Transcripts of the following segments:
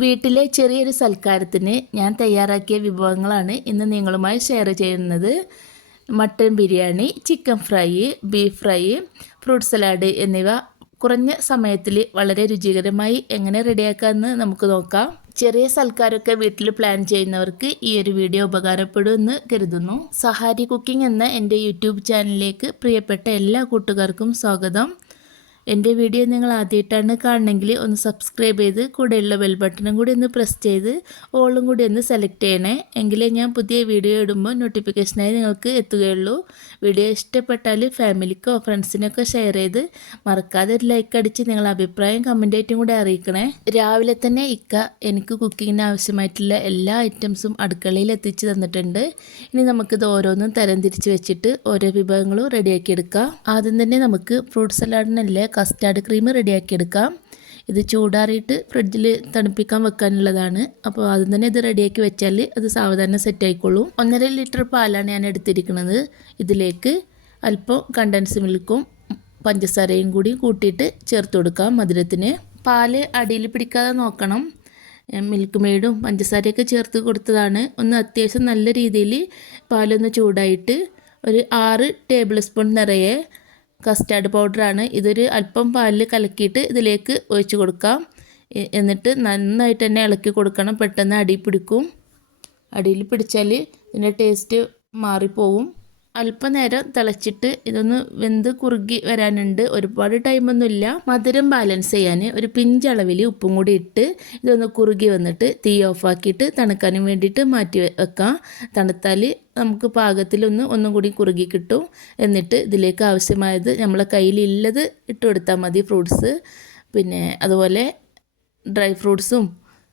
വീട്ടിലെ ചെറിയൊരു സൽക്കാരത്തിന് ഞാൻ തയ്യാറാക്കിയ വിഭവങ്ങളാണ് ഇന്ന് നിങ്ങളുമായി ഷെയർ ചെയ്യുന്നത്. Mutton biryani chicken fry beef fry fruit salad എന്നിവ കുറഞ്ഞ സമയത്തിൽ വളരെ രുചികരമായി എങ്ങനെ റെഡിയാക്കാമെന്ന് നമുക്ക് നോക്കാം. ചെറിയ സൽക്കാരമൊക്കെ വീട്ടിൽ പ്ലാൻ ചെയ്യുന്നവർക്ക് ഈ ഒരു വീഡിയോ ഉപകാരപ്പെടുമെന്ന് കരുതുന്നു. സഹാരി കുക്കിംഗ് എന്ന എന്റെ യൂട്യൂബ് ചാനലിലേക്ക് പ്രിയപ്പെട്ട എല്ലാ കൂട്ടുകാർക്കും സ്വാഗതം. എന്റെ വീഡിയോ നിങ്ങൾ ആദ്യമായിട്ടാണ് കാണണമെങ്കിൽ ഒന്ന് സബ്സ്ക്രൈബ് ചെയ്ത് കൂടെയുള്ള ബെൽ ബട്ടണും കൂടി ഒന്ന് പ്രസ് ചെയ്ത് ഓളും കൂടി ഒന്ന് സെലക്ട് ചെയ്യണേ. എങ്കിലേ ഞാൻ പുതിയ വീഡിയോ ഇടുമ്പോൾ നോട്ടിഫിക്കേഷനായി നിങ്ങൾക്ക് എത്തുകയുള്ളൂ. വീഡിയോ ഇഷ്ടപ്പെട്ടാൽ ഫാമിലിക്കോ ഫ്രണ്ട്സിനൊക്കെ ഷെയർ ചെയ്ത് മറക്കാതെ ഒരു ലൈക്ക് അടിച്ച് നിങ്ങളുടെ അഭിപ്രായം കമന്റായിട്ടും കൂടി അറിയിക്കണേ. രാവിലെ തന്നെ ഇക്ക എനിക്ക് കുക്കിങ്ങിന് ആവശ്യമായിട്ടുള്ള എല്ലാ ഐറ്റംസും അടുക്കളയിൽ എത്തിച്ച് തന്നിട്ടുണ്ട്. ഇനി നമുക്കിത് ഓരോന്നും തരം തിരിച്ച് വെച്ചിട്ട് ഓരോ വിഭവങ്ങളും റെഡിയാക്കി എടുക്കാം. ആദ്യം തന്നെ നമുക്ക് ഫ്രൂട്ട് സലാഡിനല്ലേ കസ്റ്റാർഡ് ക്രീം റെഡിയാക്കി എടുക്കാം ഇത് ചൂടാറിയിട്ട് ഫ്രിഡ്ജിൽ തണുപ്പിക്കാൻ വെക്കാനുള്ളതാണ്. അപ്പോൾ ആദ്യം തന്നെ ഇത് റെഡിയാക്കി വെച്ചാൽ അത് സാവധാനം സെറ്റ് ആയിക്കോളും. ഒന്നര ലിറ്റർ പാലാണ് ഞാൻ എടുത്തിരിക്കുന്നത്. ഇതിലേക്ക് അല്പം കണ്ടൻസ് മിൽക്കും പഞ്ചസാരയും കൂടി കൂട്ടിയിട്ട് ചേർത്ത് കൊടുക്കാം മധുരത്തിന്. പാൽ അടിയിൽ പിടിക്കാതെ നോക്കണം. മിൽക്ക് മെയ്ഡും പഞ്ചസാരയൊക്കെ ചേർത്ത് കൊടുത്തതാണ്. ഒന്ന് അത്യാവശ്യം നല്ല രീതിയിൽ പാലൊന്ന് ചൂടായിട്ട് ഒരു ആറ് ടേബിൾ സ്പൂൺ നിറയെ കസ്റ്റാർഡ് പൗഡറാണ് ഇതൊരു അല്പം പാലിൽ കലക്കിയിട്ട് ഇതിലേക്ക് ഒഴിച്ച് കൊടുക്കാം. എന്നിട്ട് നന്നായിട്ട് തന്നെ ഇളക്കി കൊടുക്കണം. പെട്ടെന്ന് അടി പിടിക്കും. അടിയിൽ പിടിച്ചാൽ ഇതിന്റെ ടേസ്റ്റ് മാറിപ്പോവും. അല്പനേരം തിളച്ചിട്ട് ഇതൊന്ന് വെന്ത് കുറുകി വരാനുണ്ട്. ഒരുപാട് ടൈമൊന്നുമില്ല. മധുരം ബാലൻസ് ചെയ്യാൻ ഒരു പിഞ്ചളവിൽ ഉപ്പും കൂടി ഇട്ട് ഇതൊന്ന് കുറുകി വന്നിട്ട് തീ ഓഫാക്കിയിട്ട് തണുക്കാനും വേണ്ടിയിട്ട് മാറ്റി വെക്കാം. തണുത്താൽ നമുക്ക് പാകത്തിലൊന്ന് ഒന്നും കൂടി കുറുകി കിട്ടും. എന്നിട്ട് ഇതിലേക്ക് ആവശ്യമായത് നമ്മളെ കയ്യിലുള്ളത് ഇട്ട് കൊടുത്താൽ മതി ഫ്രൂട്ട്സ്. പിന്നെ അതുപോലെ ഡ്രൈ ഫ്രൂട്ട്സും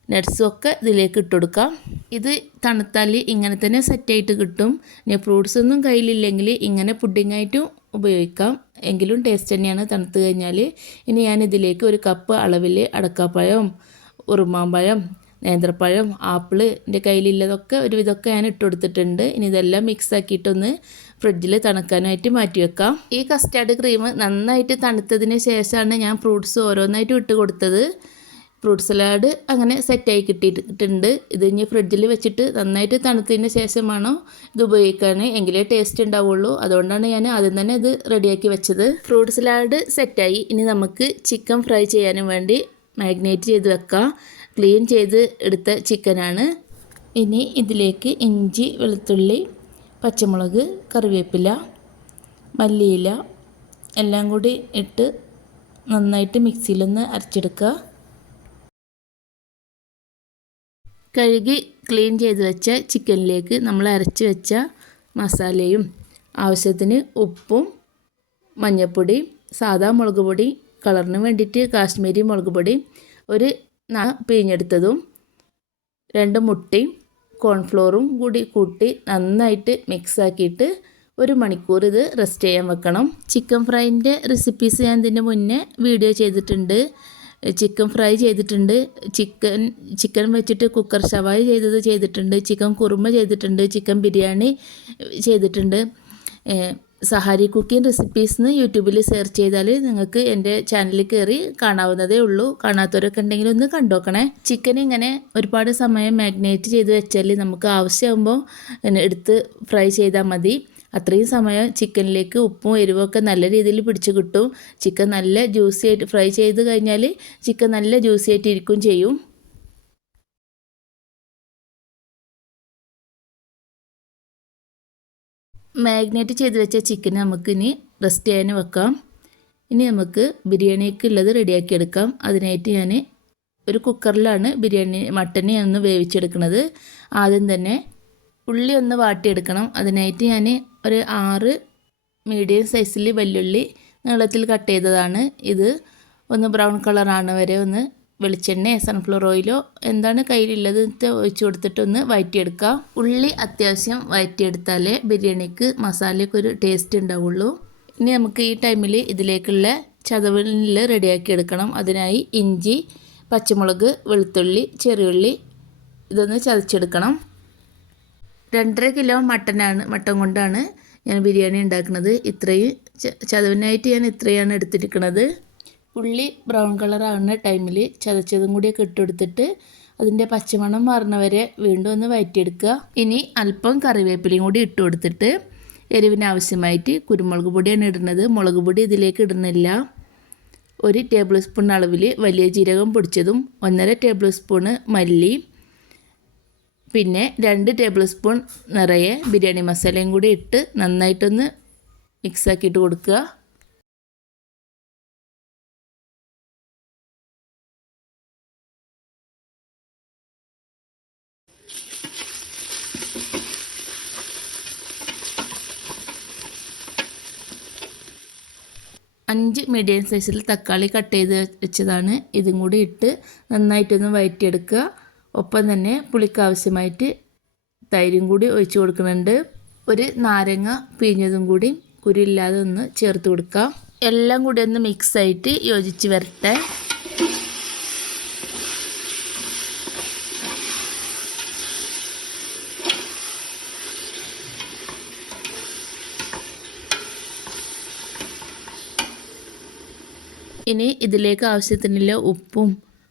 നട്ട്സും ഒക്കെ ഇതിലേക്ക് ഇട്ട് കൊടുക്കാം ഇത് തണുത്താൽ ഇങ്ങനെ തന്നെ സെറ്റായിട്ട് കിട്ടും. ഇനി ഫ്രൂട്ട്സ് ഒന്നും കയ്യിലില്ലെങ്കിൽ ഇങ്ങനെ പുഡിങ്ങായിട്ടും ഉപയോഗിക്കാം. എങ്കിലും ടേസ്റ്റ് തന്നെയാണ് തണുത്ത് കഴിഞ്ഞാൽ ഇനി ഞാൻ ഇതിലേക്ക് ഒരു കപ്പ് അളവിൽ അടക്കാപ്പഴം ഉറുമാമ്പഴം നേന്ത്രപ്പഴം ആപ്പിൾ എന്റെ കയ്യിലുള്ളതൊക്കെ ഒരു വിധമൊക്കെ ഞാൻ ഇട്ട് കൊടുത്തിട്ടുണ്ട് ഇനി ഇതെല്ലാം മിക്സ് ആക്കിയിട്ടൊന്ന് ഫ്രിഡ്ജിൽ തണുക്കാനായിട്ട് മാറ്റി വെക്കാം. ഈ കസ്റ്റാർഡ് ക്രീം നന്നായിട്ട് തണുത്തതിന് ശേഷമാണ് ഞാൻ ഫ്രൂട്ട്സ് ഓരോന്നായിട്ട് ഇട്ട് കൊടുത്തത് ഫ്രൂട്ട് സലാഡ് അങ്ങനെ സെറ്റായി കിട്ടിയിട്ടുണ്ട്. ഇത് ഇനി ഫ്രിഡ്ജിൽ വെച്ചിട്ട് നന്നായിട്ട് തണുത്തതിന് ശേഷമാണോ ഇത് ഉപയോഗിക്കാൻ എങ്കിലേ ടേസ്റ്റ് ഉണ്ടാവുള്ളൂ. അതുകൊണ്ടാണ് ഞാൻ ആദ്യം തന്നെ ഇത് റെഡിയാക്കി വെച്ചത്. ഫ്രൂട്ട് സലാഡ് സെറ്റായി ഇനി നമുക്ക് ചിക്കൻ ഫ്രൈ ചെയ്യാനും വേണ്ടി മാഗ്നേറ്റ് ചെയ്ത് വെക്കാം. ക്ലീൻ ചെയ്ത് എടുത്ത ചിക്കനാണ് ഇനി ഇതിലേക്ക് ഇഞ്ചി വെളുത്തുള്ളി പച്ചമുളക് കറിവേപ്പില മല്ലിയില എല്ലാം കൂടി ഇട്ട് നന്നായിട്ട് മിക്സിയിലൊന്ന് അരച്ചെടുക്കുക. കഴുകി ക്ലീൻ ചെയ്ത് വെച്ച ചിക്കനിലേക്ക് നമ്മൾ അരച്ച് വെച്ച മസാലയും ആവശ്യത്തിന് ഉപ്പും മഞ്ഞൾപ്പൊടി സാദാ മുളക് പൊടി കളറിന് വേണ്ടിയിട്ട് കാശ്മീരി മുളക് പൊടി ഒരു പിഴിഞ്ഞെടുത്തതും രണ്ട് മുട്ടയും കോൺഫ്ലോറും കൂടി കൂട്ടി നന്നായിട്ട് മിക്സാക്കിയിട്ട് ഒരു മണിക്കൂർ ഇത് റെസ്റ്റ് ചെയ്യാൻ വെക്കണം. ചിക്കൻ ഫ്രൈന്റെ റെസിപ്പീസ് ഞാൻ ഇതിന്റെ മുന്നേ വീഡിയോ ചെയ്തിട്ടുണ്ട്. ചിക്കൻ ഫ്രൈ ചെയ്തിട്ടുണ്ട്. ചിക്കൻ ചിക്കൻ വെച്ചിട്ട് കുക്കർ ഷവായി ചെയ്തത് ചെയ്തിട്ടുണ്ട്. ചിക്കൻ കുറുമ ചെയ്തിട്ടുണ്ട്. ചിക്കൻ ബിരിയാണി ചെയ്തിട്ടുണ്ട്. സഹാരി കുക്കിംഗ് റെസിപ്പീസ് എന്ന് യൂട്യൂബിൽ സെർച്ച് ചെയ്താൽ നിങ്ങൾക്ക് എന്റെ ചാനലിൽ കയറി കാണാവുന്നതേ ഉള്ളൂ. കാണാത്തവരൊക്കെ ഉണ്ടെങ്കിൽ ഒന്ന് കണ്ടോക്കണേ. ചിക്കൻ ഇങ്ങനെ ഒരുപാട് സമയം മാഗ്നേറ്റ് ചെയ്ത് വെച്ചാൽ നമുക്ക് ആവശ്യമാകുമ്പോൾ എടുത്ത് ഫ്രൈ ചെയ്താൽ മതി. അത്രയും സമയം ചിക്കനിലേക്ക് ഉപ്പും എരിവൊക്കെ നല്ല രീതിയിൽ പിടിച്ച് കിട്ടും. ചിക്കൻ നല്ല ജ്യൂസി ആയിട്ട് ഫ്രൈ ചെയ്ത് കഴിഞ്ഞാൽ ചിക്കൻ നല്ല ജ്യൂസി ആയിട്ട് ഇരിക്കും ചെയ്യും. മാഗ്നേറ്റ് ചെയ്ത് വെച്ച ചിക്കൻ നമുക്ക് ഇനി റെസ്റ്റ് ചെയ്യാൻ വെക്കാം. ഇനി നമുക്ക് ബിരിയാണിക്ക് ഉള്ളത് റെഡിയാക്കി എടുക്കാം. അതിനായിട്ട് ഞാൻ ഒരു കുക്കറിലാണ് ബിരിയാണി മട്ടനെ ഒന്ന് വേവിച്ചെടുക്കുന്നത് ആദ്യം തന്നെ ഉള്ളി ഒന്ന് വാട്ടിയെടുക്കണം. അതിനായിട്ട് ഞാൻ ഒരു ആറ് മീഡിയം സൈസിൽ വെല്ലുള്ളി നീളത്തിൽ കട്ട് ചെയ്തതാണ്. ഇത് ഒന്ന് ബ്രൗൺ കളറാണ്. വരെ ഒന്ന് വെളിച്ചെണ്ണ സൺഫ്ലവർ ഓയിലോ എന്താണ് കയ്യിലുള്ളത് ഒഴിച്ച് കൊടുത്തിട്ടൊന്ന് വയറ്റിയെടുക്കാം ഉള്ളി അത്യാവശ്യം വയറ്റിയെടുത്താലേ ബിരിയാണിക്ക് മസാലയ്ക്ക് ഒരു ടേസ്റ്റ് ഉണ്ടാവുള്ളൂ. ഇനി നമുക്ക് ഈ ടൈമിൽ ഇതിലേക്കുള്ള ചതവിനിൽ റെഡിയാക്കി എടുക്കണം. അതിനായി ഇഞ്ചി പച്ചമുളക് വെളുത്തുള്ളി ചെറിയുള്ളി ഇതൊന്ന് ചതച്ചെടുക്കണം. രണ്ടര കിലോ മട്ടനാണ് മട്ടൻ കൊണ്ടാണ് ഞാൻ ബിരിയാണി ഉണ്ടാക്കുന്നത്. ഇത്രയും ചതവിനായിട്ട് ഞാൻ ഇത്രയാണ് എടുത്തിരിക്കുന്നത് ഉള്ളി ബ്രൗൺ കളർ ആവുന്ന ടൈമിൽ ചതച്ചതും കൂടിയൊക്കെ ഇട്ടെടുത്തിട്ട് അതിന്റെ പച്ചമണം മാറുന്നവരെ വീണ്ടും ഒന്ന് വയറ്റിയെടുക്കുക. ഇനി അല്പം കറിവേപ്പിലയും കൂടി ഇട്ട് കൊടുത്തിട്ട് എരിവിനാവശ്യമായിട്ട് കുരുമുളക് പൊടിയാണ് ഇടുന്നത്. മുളക് പൊടി ഇതിലേക്ക് ഇടുന്നില്ല. ഒരു ടേബിൾ സ്പൂൺ അളവിൽ വലിയ ജീരകം പൊടിച്ചതും ഒന്നര ടേബിൾ സ്പൂണ് മല്ലി പിന്നെ രണ്ട് ടേബിൾ സ്പൂൺ നിറയെ ബിരിയാണി മസാലയും കൂടി ഇട്ട് നന്നായിട്ടൊന്ന് മിക്സ് ആക്കിയിട്ട് കൊടുക്കുക. അഞ്ച് മീഡിയം സൈസിൽ തക്കാളി കട്ട് ചെയ്ത് വെച്ചതാണ്. ഇതും കൂടി ഇട്ട് നന്നായിട്ടൊന്ന് വഴറ്റിയെടുക്കുക ഒപ്പം തന്നെ പുളിക്ക് ആവശ്യമായിട്ട് തൈരും കൂടി ഒഴിച്ചു കൊടുക്കുന്നുണ്ട്. ഒരു നാരങ്ങ പിഴിഞ്ഞതും കൂടി കുരുല്ലാതെ ഒന്ന് ചേർത്ത് കൊടുക്കാം. എല്ലാം കൂടി ഒന്ന് മിക്സായിട്ട് യോജിച്ച് വരട്ടെ. ഇനി ഇതിലേക്ക് ആവശ്യത്തിനുള്ള ഉപ്പും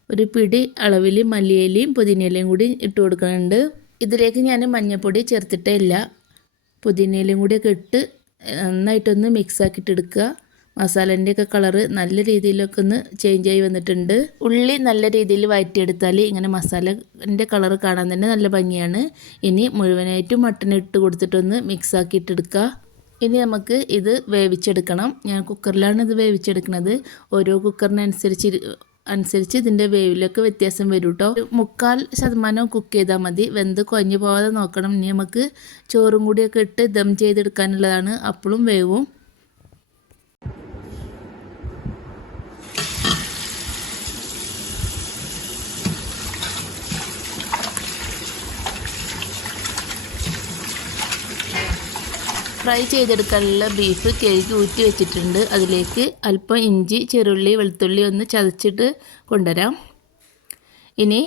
ഒരു പിടി അളവിൽ മല്ലിയിലയും പുതിനയിലയും കൂടി ഇട്ട് കൊടുക്കുന്നുണ്ട്. ഇതിലേക്ക് ഞാൻ മഞ്ഞൾപ്പൊടി ചേർത്തിട്ടില്ല പുതിനയിലയും കൂടിയൊക്കെ ഇട്ട് നന്നായിട്ടൊന്ന് മിക്സ് ആക്കിയിട്ടെടുക്കുക മസാലേന്റെ ഒക്കെ കളറ് നല്ല രീതിയിലൊക്കെ ഒന്ന് ചേഞ്ച് ആയി വന്നിട്ടുണ്ട്. ഉള്ളി നല്ല രീതിയിൽ വഴറ്റിയെടുത്താൽ ഇങ്ങനെ മസാലന്റെ കളറ് കാണാൻ തന്നെ നല്ല ഭംഗിയാണ്. ഇനി മുഴുവനായിട്ടും മട്ടൺ ഇട്ട് കൊടുത്തിട്ടൊന്ന് മിക്സ് ആക്കിയിട്ടെടുക്കുക ഇനി നമുക്ക് ഇത് വേവിച്ചെടുക്കണം. ഞാൻ കുക്കറിലാണ് ഇത് വേവിച്ചെടുക്കുന്നത് ഓരോ കുക്കറിനനുസരിച്ച് അനുസരിച്ച് ഇതിന്റെ വേവിലൊക്കെ വ്യത്യാസം വരും കേട്ടോ മുക്കാൽ ശതമാനം കുക്ക് ചെയ്താൽ മതി. വെന്ത് കുഴഞ്ഞു പോകാതെ നോക്കണം. ഇനി നമുക്ക് ചോറും കൂടിയൊക്കെ ഇട്ട് ദം ചെയ്തെടുക്കാനുള്ളതാണ്. അപ്പളും വേവും. ഫ്രൈ ചെയ്തെടുക്കാനുള്ള ബീഫ് കേക്ക് ഊറ്റി വെച്ചിട്ടുണ്ട്. അതിലേക്ക് അല്പം ഇഞ്ചി ചെറുള്ളി വെളുത്തുള്ളി ഒന്ന് ചതച്ചിട്ട് കൊണ്ടുവരാം. ഇനി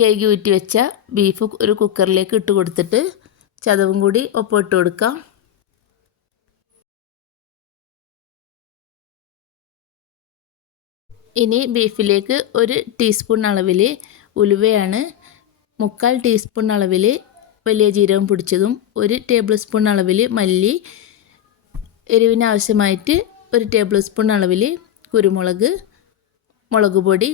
കേക്ക് ഊറ്റി വെച്ച ബീഫ് ഒരു കുക്കറിലേക്ക് ഇട്ട് കൊടുത്തിട്ട് ചതവും കൂടി ഒപ്പം ഇട്ട് കൊടുക്കാം. ഇനി ബീഫിലേക്ക് ഒരു ടീസ്പൂൺ അളവിൽ ഉലുവയാണ്. മുക്കാൽ ടീസ്പൂൺ അളവിൽ വലിയ ജീരകം പൊടിച്ചതും ഒരു ടേബിൾ സ്പൂൺ അളവിൽ മല്ലി എരിവിന് ആവശ്യമായിട്ട് ഒരു ടേബിൾ സ്പൂൺ അളവിൽ കുരുമുളക് മുളക് പൊടി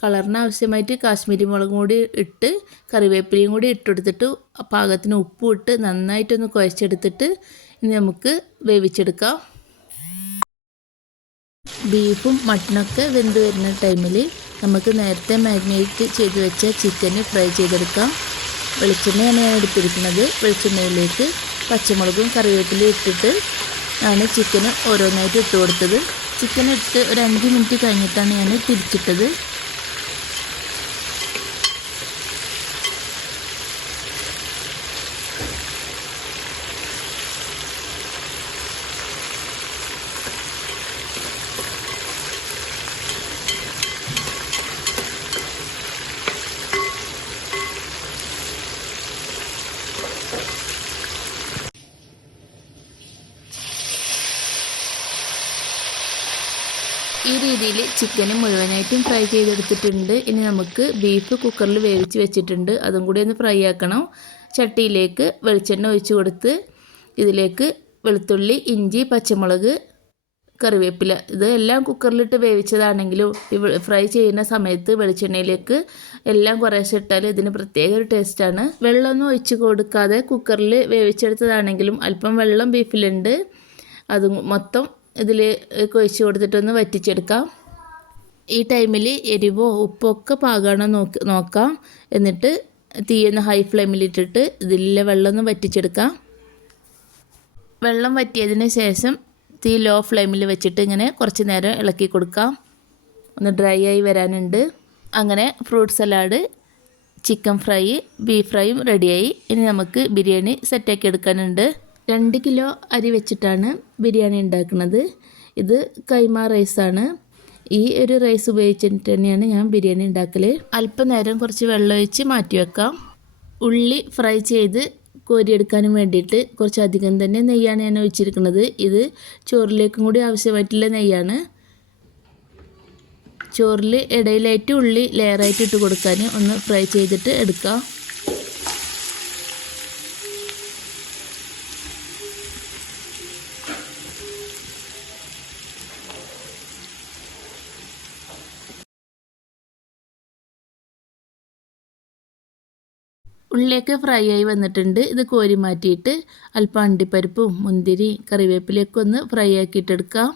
കളറിന് ആവശ്യമായിട്ട് കാശ്മീരി മുളകും കൂടി ഇട്ട് കറിവേപ്പിലയും കൂടി ഇട്ടെടുത്തിട്ട് പാകത്തിന് ഉപ്പും ഇട്ട് നന്നായിട്ടൊന്ന് കുഴച്ചെടുത്തിട്ട് ഇനി നമുക്ക് വേവിച്ചെടുക്കാം. ബീഫും മട്ടനൊക്കെ വെന്ത് വരുന്ന ടൈമിൽ നമുക്ക് നേരത്തെ മാരിനേറ്റ് ചെയ്ത് വെച്ച ചിക്കന് ഫ്രൈ ചെയ്തെടുക്കാം. വെളിച്ചെണ്ണയാണ് ഞാൻ എടുത്തിരിക്കുന്നത്. വെളിച്ചെണ്ണയിലേക്ക് പച്ചമുളകും കറിവേപ്പിലയും ഇട്ടിട്ട് ആണ് ചിക്കന് ഓരോന്നായിട്ട് ഇട്ട് കൊടുത്തത്. ചിക്കൻ ഇട്ട് ഒരു അഞ്ച് മിനിറ്റ് കഴിഞ്ഞിട്ടാണ് ഞാൻ തിരിച്ചിട്ടത്. രീതിയിൽ ചിക്കന് മുഴുവനായിട്ടും ഫ്രൈ ചെയ്തെടുത്തിട്ടുണ്ട്. ഇനി നമുക്ക് ബീഫ് കുക്കറിൽ വേവിച്ച് വെച്ചിട്ടുണ്ട്. അതും കൂടി ഒന്ന് ഫ്രൈ ആക്കണം. ചട്ടിയിലേക്ക് വെളിച്ചെണ്ണ ഒഴിച്ചു കൊടുത്ത് ഇതിലേക്ക് വെളുത്തുള്ളി ഇഞ്ചി പച്ചമുളക് കറിവേപ്പില ഇത് എല്ലാം കുക്കറിലിട്ട് വേവിച്ചതാണെങ്കിലും ഫ്രൈ ചെയ്യുന്ന സമയത്ത് വെളിച്ചെണ്ണയിലേക്ക് എല്ലാം കുറേശ്ശെ ഇട്ടാൽ ഇതിന് പ്രത്യേക ഒരു ടേസ്റ്റാണ് വെള്ളമൊന്നും ഒഴിച്ച് കൊടുക്കാതെ കുക്കറിൽ വേവിച്ചെടുത്തതാണെങ്കിലും അല്പം വെള്ളം ബീഫിലുണ്ട് അത് മൊത്തം ഇതിൽ കൊഴിച്ച് കൊടുത്തിട്ടൊന്ന് വറ്റിച്ചെടുക്കാം. ഈ ടൈമിൽ എരിവോ ഉപ്പോ ഒക്കെ പാകമാണോ നോക്കി നോക്കാം. എന്നിട്ട് തീയൊന്ന് ഹൈ ഫ്ലെയിമിലിട്ടിട്ട് ഇതിലെ വെള്ളം ഒന്ന് വറ്റിച്ചെടുക്കാം. വെള്ളം വറ്റിയതിന് ശേഷം തീ ലോ ഫ്ലെയിമിൽ വെച്ചിട്ട് ഇങ്ങനെ കുറച്ച് നേരം ഇളക്കി കൊടുക്കാം. ഒന്ന് ഡ്രൈ ആയി വരാനുണ്ട്. അങ്ങനെ fruit salad chicken fry beef ഫ്രൈയും റെഡിയായി ഇനി നമുക്ക് ബിരിയാണി സെറ്റാക്കി എടുക്കാനുണ്ട്. രണ്ട് കിലോ അരി വെച്ചിട്ടാണ് ബിരിയാണി ഉണ്ടാക്കുന്നത്. ഇത് കൈമ റൈസാണ് ഈ ഒരു റൈസ് ഉപയോഗിച്ചിട്ട് തന്നെയാണ് ഞാൻ ബിരിയാണി ഉണ്ടാക്കൽ അല്പനേരം കുറച്ച് വെള്ളം ഒഴിച്ച് മാറ്റി വെക്കാം. ഉള്ളി ഫ്രൈ ചെയ്ത് കോരിയെടുക്കാനും വേണ്ടിയിട്ട് കുറച്ചധികം തന്നെ നെയ്യാണ് ഞാൻ ഒഴിച്ചിരിക്കുന്നത്. ഇത് ചോറിലേക്കും കൂടി ആവശ്യമായിട്ടുള്ള നെയ്യാണ്. ചോറിൽ ഇടയിലായിട്ട് ഉള്ളി ലെയറായിട്ട് ഇട്ട് കൊടുക്കാൻ ഒന്ന് ഫ്രൈ ചെയ്തിട്ട് എടുക്കാം. ഉള്ളിയൊക്കെ ഫ്രൈ ആയി വന്നിട്ടുണ്ട്. ഇത് കോരി മാറ്റിയിട്ട് അല്പം അണ്ടിപ്പരിപ്പും മുന്തിരി കറിവേപ്പിലയൊക്കെ ഒന്ന് ഫ്രൈ ആക്കിയിട്ടെടുക്കാം.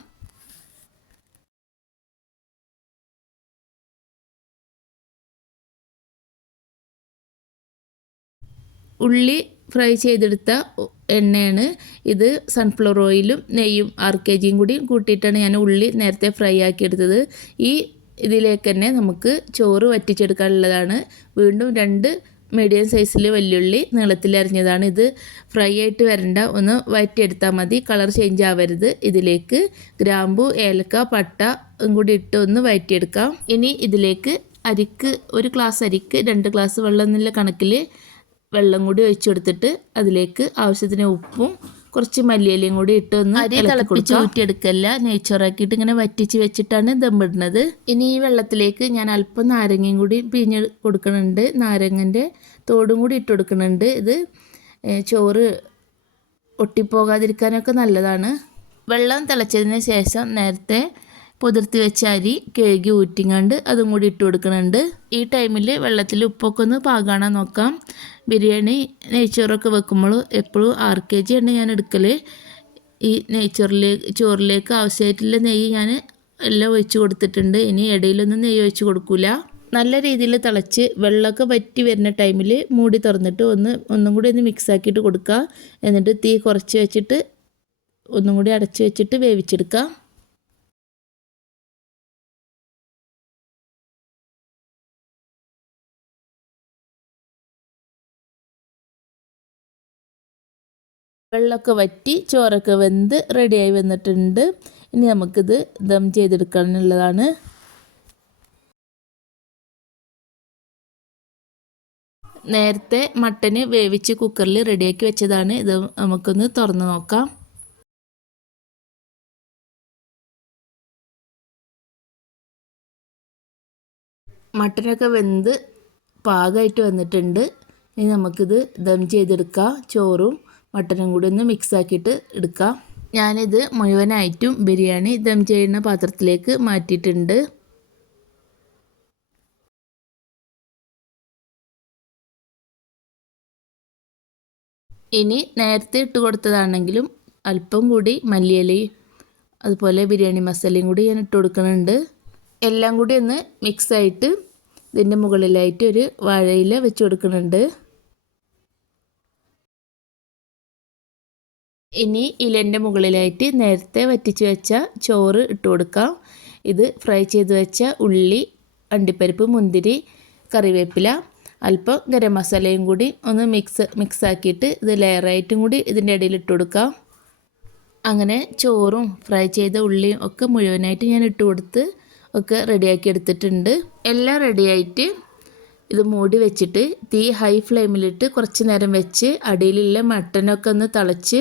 ഉള്ളി ഫ്രൈ ചെയ്തെടുത്ത എണ്ണയാണ്. ഇത് സൺഫ്ലവർ ഓയിലും നെയ്യും ആർ കെ ജിയും കൂടി കൂട്ടിയിട്ടാണ് ഞാൻ ഉള്ളി നേരത്തെ ഫ്രൈ ആക്കിയെടുത്തത്. ഈ ഇതിലേക്ക് തന്നെ നമുക്ക് ചോറ് വറ്റിച്ചെടുക്കാനുള്ളതാണ്. വീണ്ടും രണ്ട് മീഡിയം സൈസിൽ വെല്ലുള്ളി നീളത്തിൽ അരിഞ്ഞതാണ് ഇത്. ഫ്രൈ ആയിട്ട് വരണ്ട ഒന്ന് വയറ്റിയെടുത്താൽ മതി. കളർ ചേഞ്ച് ആവരുത്. ഇതിലേക്ക് ഗ്രാമ്പു ഏലക്ക പട്ട കൂടി ഇട്ട് ഒന്ന് വയറ്റിയെടുക്കാം. ഇനി ഇതിലേക്ക് അരിക്ക് ഒരു ഗ്ലാസ് അരിക്ക് രണ്ട് ഗ്ലാസ് വെള്ളം എന്നുള്ള കണക്കിൽ വെള്ളം കൂടി ഒഴിച്ചു കൊടുത്തിട്ട് അതിലേക്ക് ആവശ്യത്തിന് ഉപ്പും കുറച്ച് മല്ലിയിലയും കൂടി ഇട്ട് ഒന്ന് അരി തിളപ്പിച്ച് ഊറ്റിയെടുക്കല്ല. നെയ്ച്ചോറാക്കിയിട്ട് ഇങ്ങനെ വറ്റിച്ച് വെച്ചിട്ടാണ് ദമ്മിടുന്നത് ഇനി ഈ വെള്ളത്തിലേക്ക് ഞാൻ അല്പം നാരങ്ങയും കൂടി പിഴിഞ്ഞ് കൊടുക്കുന്നുണ്ട് നാരങ്ങന്റെ തോടും കൂടി ഇട്ട് കൊടുക്കുന്നുണ്ട് ഇത് ചോറ് ഒട്ടിപ്പോകാതിരിക്കാനൊക്കെ നല്ലതാണ്. വെള്ളം തിളച്ചതിന് ശേഷം നേരത്തെ പുതിർത്തി വെച്ച അരി കഴുകി ഊറ്റിങ്ങാണ്ട് അതും കൂടി ഇട്ട് കൊടുക്കുന്നുണ്ട്. ഈ ടൈമിൽ വെള്ളത്തിൽ ഉപ്പൊക്കെ ഒന്ന് പാകാണാൻ നോക്കാം. ബിരിയാണി നെയ്ച്ചോറൊക്കെ വെക്കുമ്പോൾ എപ്പോഴും ആറ് കെ ജി ആണ് ഞാൻ എടുക്കൽ ഈ നെയ്ച്ചോറിലേക്ക് ചോറിലേക്ക് ആവശ്യമായിട്ടുള്ള നെയ്യ് ഞാൻ എല്ലാം ഒഴിച്ച് കൊടുത്തിട്ടുണ്ട്. ഇനി ഇടയിലൊന്നും നെയ്യ് ഒഴിച്ച് കൊടുക്കില്ല നല്ല രീതിയിൽ തിളച്ച് വെള്ളമൊക്കെ വറ്റി വരുന്ന ടൈമിൽ മൂടി തുറന്നിട്ട് ഒന്ന് ഒന്നും കൂടി ഒന്ന് മിക്സ് ആക്കിയിട്ട് കൊടുക്കുക എന്നിട്ട് തീ കുറച്ച് വെച്ചിട്ട് ഒന്നും കൂടി അടച്ച് വെച്ചിട്ട് വേവിച്ചെടുക്കുക വെള്ളമൊക്കെ വറ്റി ചോറൊക്കെ വെന്ത് റെഡിയായി വന്നിട്ടുണ്ട്. ഇനി നമുക്കിത് ദം ചെയ്തെടുക്കാനുള്ളതാണ്. നേരത്തെ മട്ടന് വേവിച്ച് കുക്കറിൽ റെഡിയാക്കി വെച്ചതാണ്. ഇത് നമുക്കൊന്ന് തുറന്ന് നോക്കാം. മട്ടനൊക്കെ വെന്ത് പാകമായിട്ട് വന്നിട്ടുണ്ട്. ഇനി നമുക്കിത് ദം ചെയ്തെടുക്കാം. ചോറും മട്ടനും കൂടി ഒന്ന് മിക്സ് ആക്കിയിട്ട് എടുക്കാം. ഞാനിത് മുഴുവനായിട്ടും ബിരിയാണി ദം ചെയ്യുന്ന പാത്രത്തിലേക്ക് മാറ്റിയിട്ടുണ്ട്. ഇനി നേരത്തെ ഇട്ട് കൊടുത്തതാണെങ്കിലും അല്പം കൂടി മല്ലിയിലയും അതുപോലെ ബിരിയാണി മസാലയും കൂടി ഞാൻ ഇട്ട് കൊടുക്കുന്നുണ്ട്. എല്ലാം കൂടി ഒന്ന് മിക്സായിട്ട് ഇതിന്റെ മുകളിലായിട്ട് ഒരു വാഴയില വെച്ച് കൊടുക്കുന്നുണ്ട്. ഇനി ഇലന്റെ മുകളിലായിട്ട് നേരത്തെ വറ്റിച്ച് വെച്ച ചോറ് ഇട്ട് കൊടുക്കാം. ഇത് ഫ്രൈ ചെയ്ത് വെച്ച ഉള്ളി അണ്ടിപ്പരിപ്പ് മുന്തിരി കറിവേപ്പില അല്പം ഗരം മസാലയും കൂടി ഒന്ന് മിക്സ് മിക്സ് ആക്കിയിട്ട് ഇത് ലെയറായിട്ടും കൂടി ഇതിന്റെ ഇടയിൽ ഇട്ട് കൊടുക്കാം. അങ്ങനെ ചോറും ഫ്രൈ ചെയ്ത ഉള്ളിയും ഒക്കെ മുഴുവനായിട്ട് ഞാൻ ഇട്ട് കൊടുത്ത് ഒക്കെ റെഡിയാക്കി എടുത്തിട്ടുണ്ട്. എല്ലാം റെഡിയായിട്ട് ഇത് മൂടി വെച്ചിട്ട് തീ ഹൈ ഫ്ലെയിമിലിട്ട് കുറച്ച് നേരം വെച്ച് അടിയിലുള്ള മട്ടനൊക്കെ ഒന്ന് തിളച്ച്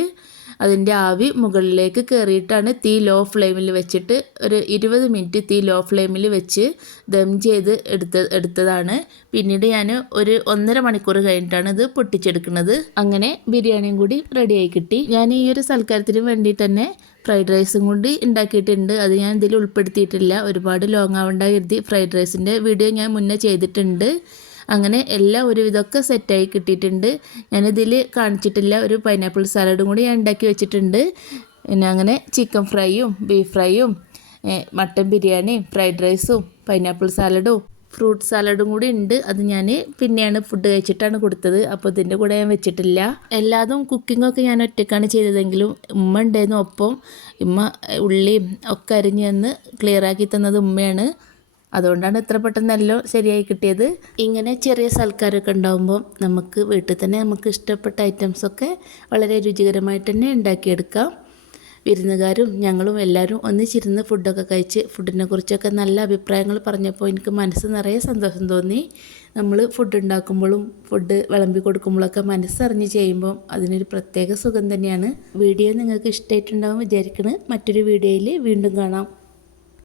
അതിന്റെ ആവി മുകളിലേക്ക് കയറിയിട്ടാണ് തീ ലോ ഫ്ലെയിമിൽ വെച്ചിട്ട് ഒരു ഇരുപത് മിനിറ്റ് തീ ലോ ഫ്ലെയിമിൽ വെച്ച് ദം ചെയ്ത് എടുത്ത എടുത്തതാണ്. പിന്നീട് ഞാൻ ഒരു ഒന്നര മണിക്കൂർ കഴിഞ്ഞിട്ടാണ് ഇത് പൊട്ടിച്ചെടുക്കുന്നത്. അങ്ങനെ ബിരിയാണിയും കൂടി റെഡിയായി കിട്ടി. ഞാൻ ഈ ഒരു സൽക്കാരത്തിന് വേണ്ടിയിട്ട് തന്നെ ഫ്രൈഡ് റൈസും കൂടി ഉണ്ടാക്കിയിട്ടുണ്ട്. അത് ഞാൻ ഇതിൽ ഉൾപ്പെടുത്തിയിട്ടില്ല. ഒരുപാട് ലോങ് ആവേണ്ട കരുതി ഫ്രൈഡ് റൈസിന്റെ വീഡിയോ ഞാൻ മുന്നേ ചെയ്തിട്ടുണ്ട്. അങ്ങനെ എല്ലാം ഒരു ഒരുവിധമൊക്കെ സെറ്റായി കിട്ടിയിട്ടുണ്ട്. ഞാനിതിൽ കാണിച്ചിട്ടില്ല ഒരു പൈനാപ്പിൾ സാലഡും കൂടി ഞാൻ ഉണ്ടാക്കി വെച്ചിട്ടുണ്ട്. പിന്നെ അങ്ങനെ ചിക്കൻ ഫ്രൈയും ബീഫ് ഫ്രൈയും മട്ടൻ ബിരിയാണിയും ഫ്രൈഡ് റൈസും പൈനാപ്പിൾ സാലഡും ഫ്രൂട്ട് സാലഡും കൂടി ഉണ്ട്. അത് ഞാൻ പിന്നെയാണ് ഫുഡ് കഴിച്ചിട്ടാണ് കൊടുത്തത്. അപ്പോൾ ഇതിന്റെ കൂടെ ഞാൻ വെച്ചിട്ടില്ല. എല്ലാതും കുക്കിങ്ങൊക്കെ ഞാൻ ഒറ്റക്കാണ് ചെയ്തതെങ്കിലും ഉമ്മ ഉണ്ടായിരുന്നു ഒപ്പം. ഉമ്മ ഉള്ളിയും ഒക്കെ അരിഞ്ഞ് തന്ന് ക്ലിയറാക്കി തന്നത് ഉമ്മയാണ്. അതുകൊണ്ടാണ് ഇത്ര പെട്ടെന്നെല്ലാം ശരിയായി കിട്ടിയത്. ഇങ്ങനെ ചെറിയ സൽക്കാരമൊക്കെ ഉണ്ടാകുമ്പോൾ നമുക്ക് വീട്ടിൽ തന്നെ നമുക്ക് ഇഷ്ടപ്പെട്ട ഐറ്റംസൊക്കെ വളരെ രുചികരമായിട്ട് തന്നെ ഉണ്ടാക്കിയെടുക്കാം. വിരുന്നുകാരും ഞങ്ങളും എല്ലാവരും ഒന്നിച്ചിരുന്ന് ഫുഡൊക്കെ കഴിച്ച് ഫുഡിനെ കുറിച്ചൊക്കെ നല്ല അഭിപ്രായങ്ങൾ പറഞ്ഞപ്പോൾ എനിക്ക് മനസ്സ് നിറയെ സന്തോഷം തോന്നി. നമ്മൾ ഫുഡ് ഉണ്ടാക്കുമ്പോഴും ഫുഡ് വിളമ്പി കൊടുക്കുമ്പോഴൊക്കെ മനസ്സറിഞ്ഞ് ചെയ്യുമ്പോൾ അതിനൊരു പ്രത്യേക സുഖം തന്നെയാണ്. വീഡിയോ നിങ്ങൾക്ക് ഇഷ്ടമായിട്ടുണ്ടാവും വിചാരിക്കുന്നത് മറ്റൊരു വീഡിയോയിൽ വീണ്ടും കാണാം.